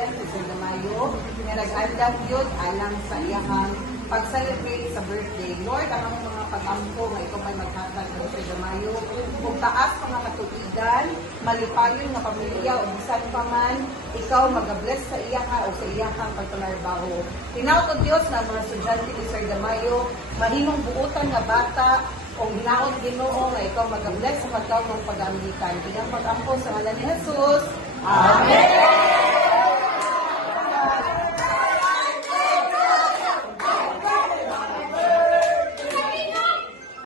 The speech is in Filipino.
President, Sir Damayo, nga nag-andam yun alang sa iyahang pag-celebrate sa birthday. Lord, ang among mga pag-ampo nga ikaw may maghatag ng Sir Damayo, kung taas mga katuigan, malipayon nga pamilya o bisan pa man, ikaw mag-bless sa iyaha o sa iyahang pagtalarbaho. Tinaw ko Diyos na mga estudyante ni Sir Damayo, mahimong buutan nga bata, o hinaot Ginoo nga ikaw mag-bless sa pagkaw ng pag-amitan. Pinang pag-ampo sa ngalan ni Jesus. Amen!